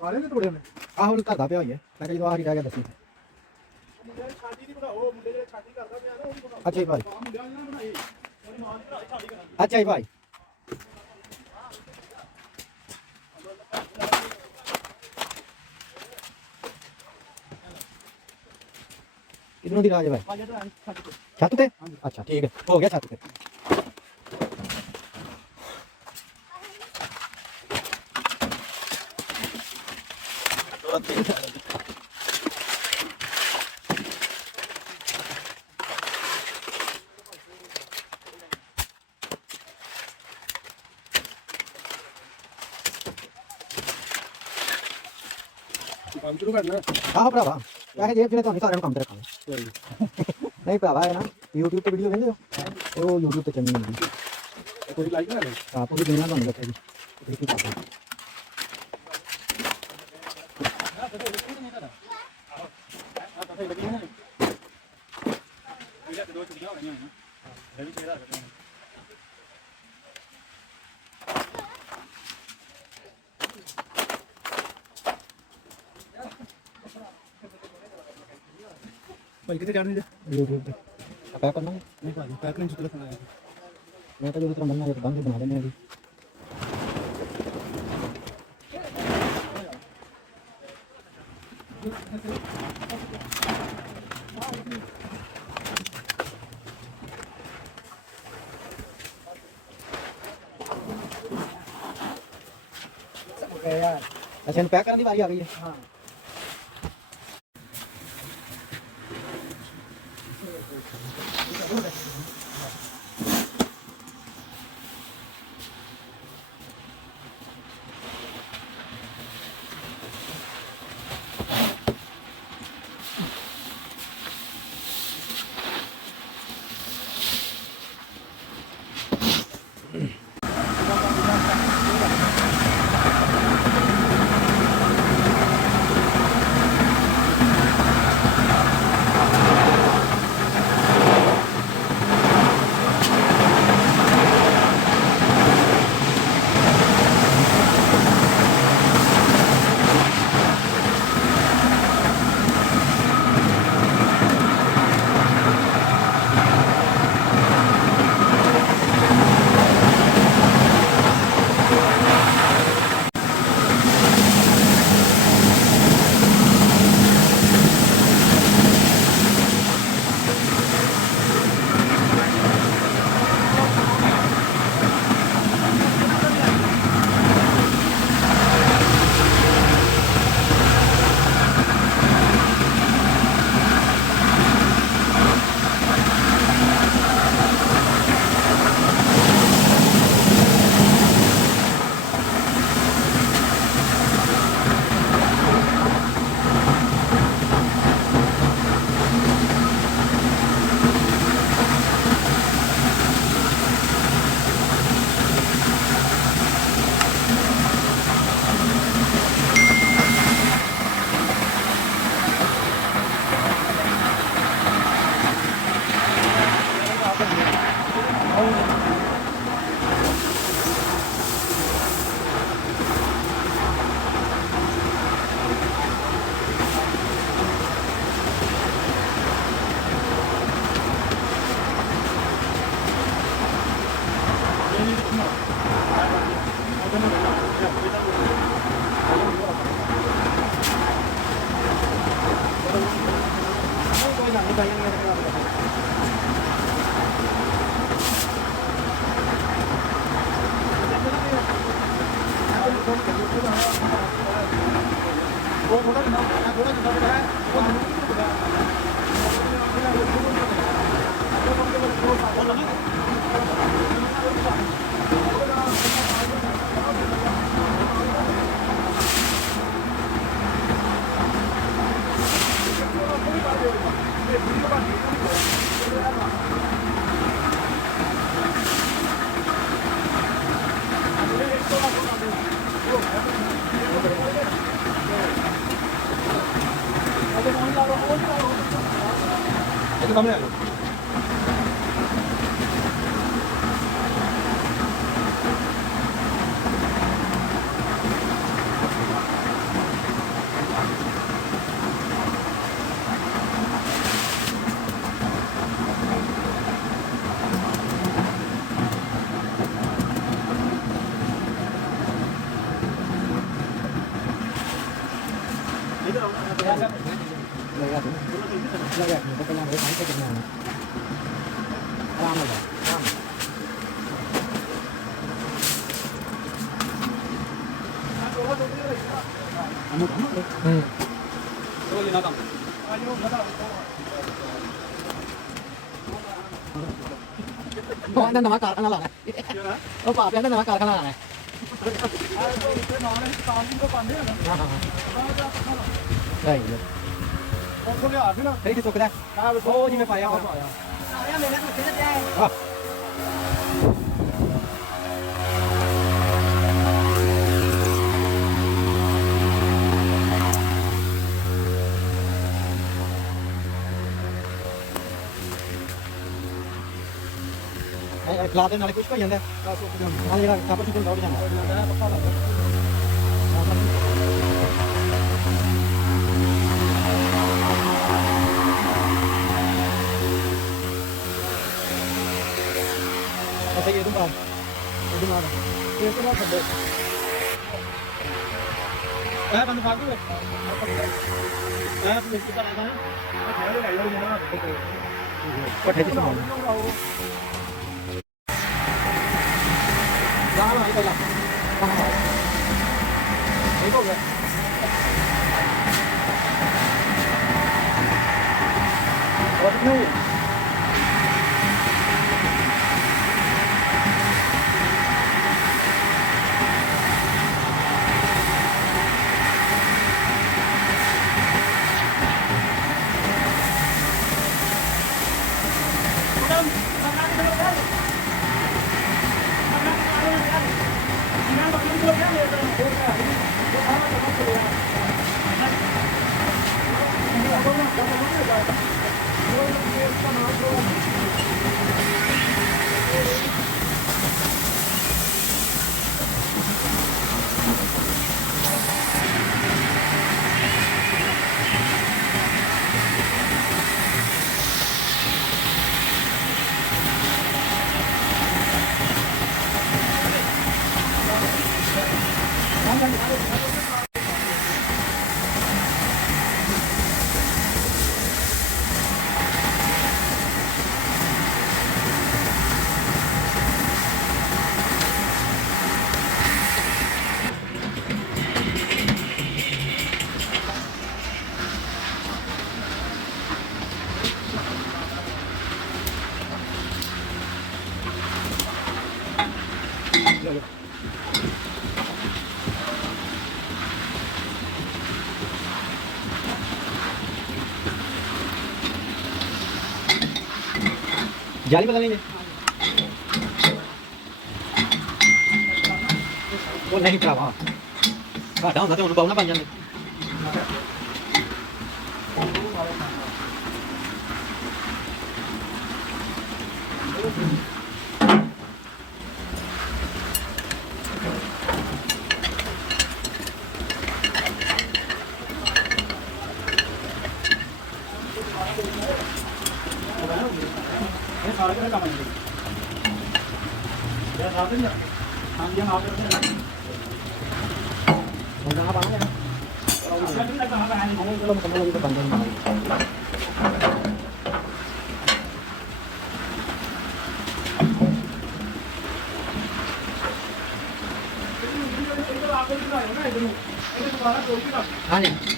ਵਾਲੇ ਨੇ ਤੋੜੇ ਉਹਨੇ ਆਹ ਹੁਣ ਘਰ ਦਾ ਪਿਆ ਹੀ ਹੈ ਮੈਂ ਕਿਹਾ ਜਦੋਂ ਆਹਰੀ ਰਹਿ ਗਿਆ ਦੱਸੀ ਮੁੰਡੇ ਦੀ ਛਾਤੀ ਦੀ ਬਣਾਓ ਮੁੰਡੇ ਜਿਹੜੇ ਛਾਤੀ ਕਰਦਾ ਪਿਆ ਨਾ ਉਹ ਵੀ ਬਣਾਓ ਅੱਛਾ ਜੀ ਭਾਈ ਮੁੰਡਿਆਂ ਨੇ ਬਣਾਈ ਉਹਦੀ ਮਾਂ ਦੀ ਭਰਾ ਛਾਤੀ ਕਰਾਂਗੇ ਅੱਛਾ ਜੀ ਭਾਈ ਕਿੰਨੋਂ ਦੀ ਰਾਜ ਭਾਈ ਆ ਜਿਹੜਾ ਛਾਤੀ ਤੇ ਛੱਤ ਤੇ ਅੱਛਾ ਠੀਕ ਹੈ ਹੋ ਗਿਆ ਛੱਤ ਤੇ ਕੰਮ ਸ਼ੁਰੂ ਕਰਨਾ ਆਹ ਭਰਾਵਾ ਵੈਸੇ ਜੇਬ ਜਿਹਨੇ ਤੁਹਾਨੂੰ ਸਾਰਿਆਂ ਨੂੰ ਕੰਮ ਤੇ ਰੱਖਾਂਗੇ ਨਹੀਂ ਭਰਾਵਾ ਹੈ ਨਾ YouTube ਤੇ ਵੀਡੀਓ ਵੇਖਦੇ ਹੋ ਉਹ YouTube ਤੇ ਚੰਗੀ ਹੁੰਦੀ ਕੋਈ ਲਾਈਕ ਨਾ ਲੈ ਹਾਂ ਪੂਰੀ ਦੁਨੀਆ ਤੁਹਾਨੂੰ ਦੱਸਿਆ ਜੀ ਦੇਖੀ ਪਾਪਾ ਦੋ ਛੁੱਟੀਆਂ ਹੋ ਗਈਆਂ ਇਹ ਵੀ ਚਿਹਰਾ ਰੱਖਦੇ ਭਾਈ ਕਿੱਥੇ ਜਾਣੀ ਜੇ YouTube ਤੇ ਪੈਕ ਕਰਨਾ ਨਹੀਂ ਭਾਈ ਪੈਕ ਨਹੀਂ ਚੁੱਕ ਰੱਖਣਾ ਹੈ ਮੈਂ ਤਾਂ ਜਦੋਂ ਤਰ੍ਹਾਂ ਬੰਨਾ ਇੱਕ ਬੰਦ ਬਣਾ ਦੇਣੇ ਆ ਜੀ ਯਾਰ ਅੱਛਾ ਇਹਨੂੰ ਪੈਕ ਕਰਨ ਦੀ ਵਾਰੀ ਆ ਗਈ ਹੈ ਹਾਂ ਸਾਹਮਣੇ ਆ ਜਾਓ ਜਾ ਗਿਆ ਨਹੀਂ ਪਹਿਲਾਂ ਮੇਰੇ ਸਾਈਂ ਤੇ ਕਿੰਨਾ ਆਰਾਮ ਨਾਲ ਆਰਾਮ ਬਹੁਤ ਨਵਾਂ ਕਾਰਖਾਨਾ ਲਾਣਾ ਉਹ ਭਾਪਿਆਂ ਦਾ ਨਵਾਂ ਕਾਰਖਾਨਾ ਲਾਣਾ ਰਾਈਟ ਇਹ ਕਿ ਚੁੱਕਦਾ ਉਹ ਜਿਵੇਂ ਪਾਇਆ ਹੋਇਆ ਸਾਰਿਆਂ ਮੇਰੇ ਕੋਲ ਕਿੱਥੇ ਪਿਆ ਹੈ ਖਲਾ ਦੇ ਨਾਲੇ ਕੁਝ ਹੋ ਜਾਂਦਾ ਨਾਲ ਜਿਹੜਾ ਕੱਪ ਚੁੱਕਣ ਦੌੜ ਜਾਂਦਾ ਅੱਛਾ ਇਹ ਤੋਂ ਬਾਅਦ ਇਹ ਤੋਂ ਬਾਅਦ ਛੱਡੋ ਇਹ ਬੰਦ ਕਰ ਦੋ ਇਹ ਮਿਸ ਕਰਦਾ ਹੈ ਇਹ ਲੈ ਲਓ ਜਨਾ ਪੱਠੇ ਚ ਸਮਾਨ ਜਾਣਾ ਨਹੀਂ ਪਹਿਲਾਂ ਇਹ ਹੋ ਗਿਆ ਉਹ ਨਹੀਂ जाली बदल लेंगे वो नहीं भरावा घाटा होंदा ते हुन पाउना बन जांदे ये सारे का काम है ये साथ में हम ये आप करते हैं और कहां पाना है अच्छा ठीक है कहां पे है चलो मुकम्मल हो गई तो बंद नहीं हाँ जी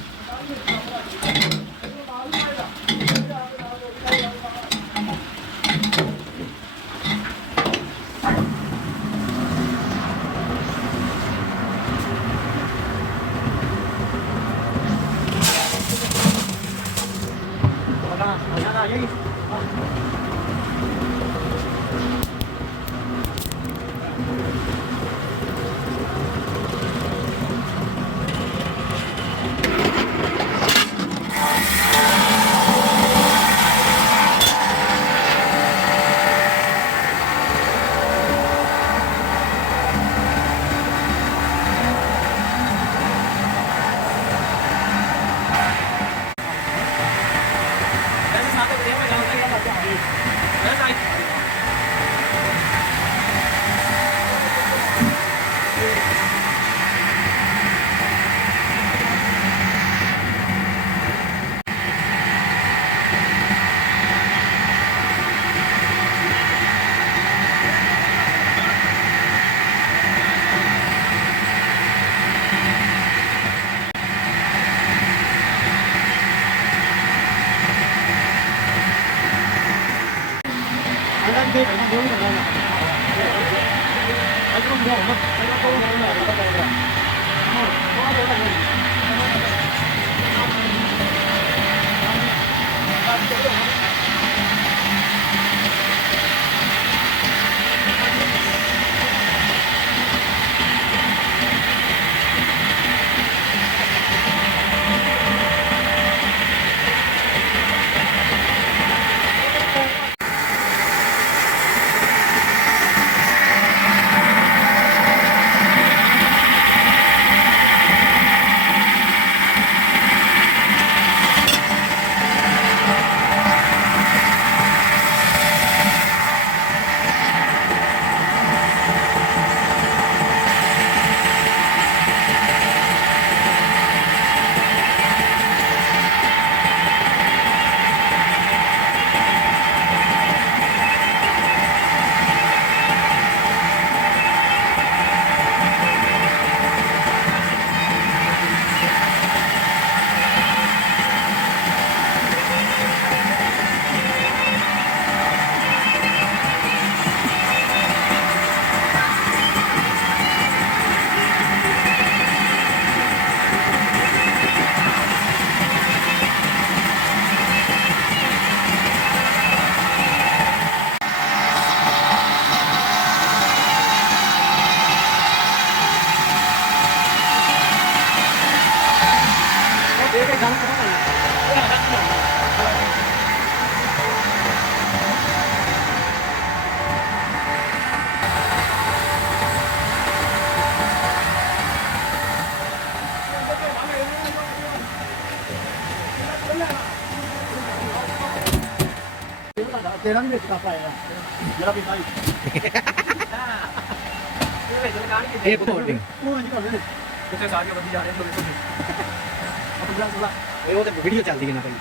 ਦੇ ਕਰਨਾ ਜੋ ਵੀ ਕਰਨਾ ਇਧਰੋਂ ਵੀ ਹੋਣਾ ਇਧਰੋਂ ਇਹ ਤੇ ਗੱਲ ਪਤਾ ਨਹੀਂ ਤੇਰਾ ਵੀ ਵਿੱਚ ਕੱਪ ਆਏਗਾ ਜਿਹੜਾ ਵੀ ਭਾਈ ਇਹ ਰਿਕਾਰਡਿੰਗ ਉਹ ਇੰਜ ਕਰ ਦੇ ਕਿੱਥੇ ਸਾਰੇ ਬੰਦੇ ਜਾ ਰਹੇ ਥੋੜੇ ਇਹ ਉਹ ਤੇ ਵੀਡੀਓ ਚੱਲਦੀ ਹੈ ਨਾ ਭਾਈ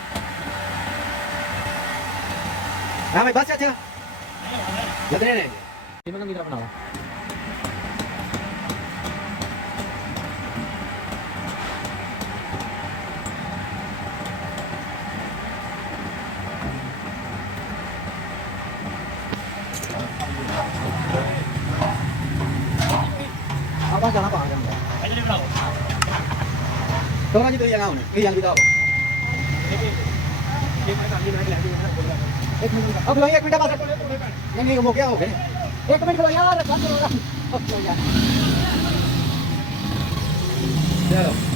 ਹਾਂ ਭਾਈ ਬਸ ਅੱਛਾ ਜਦਨੇ ਨੇ ਇਹਨਾਂ ਨੂੰ ਕਿਹੜਾ ਬਣਾਵਾ ਆਪਾਂ ਜਾਣਾ ਪਾ ਜਾਂਦਾ ਅਜੇ ਬਣਾਓ ਤੋਰਾ ਜੀ ਤੁਸੀਂ ਜਾਣਾ ਹੁਣ ਕੀ ਜਲਦੀ ਦਾ ਇਹ ਮੈਂ ਕਾਲੀ ਮੈਂ ਲੈ ਜੂਗਾ ਇੱਕ ਮਿੰਟ अब एक मिनट बस नहीं नहीं वो क्या हो गए ਇੱਕ ਮਿੰਟ ਖਲੋ ਯਾਰ ਬੰਦ ਹੋ ਰਿਹਾ चलो